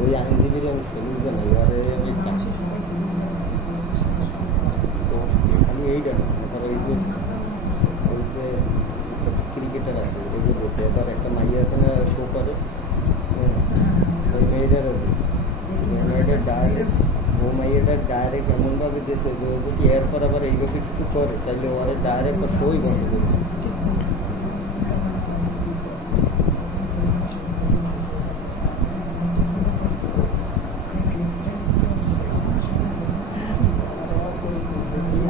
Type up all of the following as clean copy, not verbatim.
ওই আইনজীবীর আমি সেলুজে নাই এবারে আমি এইটা না ওই যে ক্রিকেটার আছে এগুলো বসে এবার একটা মাইয়া আছে না শো করে ওই মেয়েটারও মেয়েটার ডাইরেক্ট ও মেয়েটার ডাইরেক্ট এমনভাবে দিয়েছে যে যদি এরপর আবার এইভাবে কিছু করে তাহলে ওরা ডাইরেক্ট শোই বন্ধ করছে।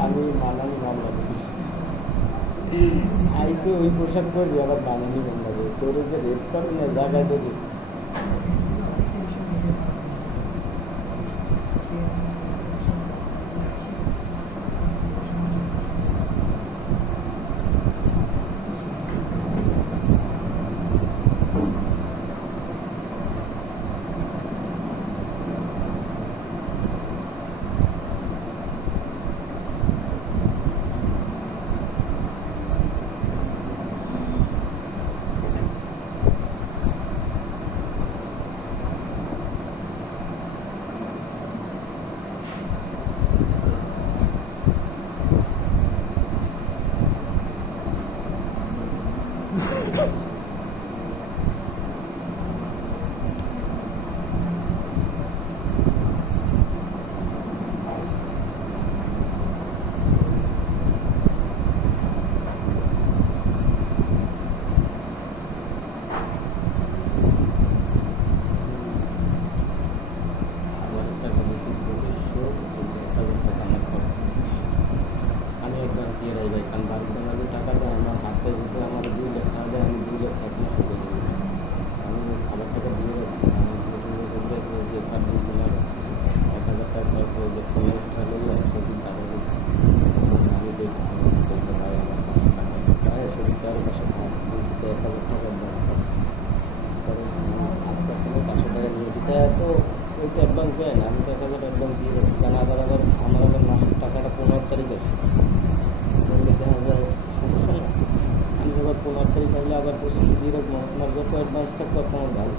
আমি মানানি মামলা করি আইসে ওই পোশাক করবি আবার মানানি মামলা করি তোর যে রেপ করবি না জায়গায় তোকে তো ওইটা অ্যাডভান্স দেয় না আমি তো 1,000 অ্যাডভান্স দিয়ে দিচ্ছি কারণ আবার আমার আবার মাসের টাকাটা 15 তারিখ আছে তাহলে দেখা যায় সমস্যা না আমি আবার 15 তারিখ হলে আবার 25 দিয়ে রাখবো আপনার যত অ্যাডভান্স থাকবে আপনার ভালো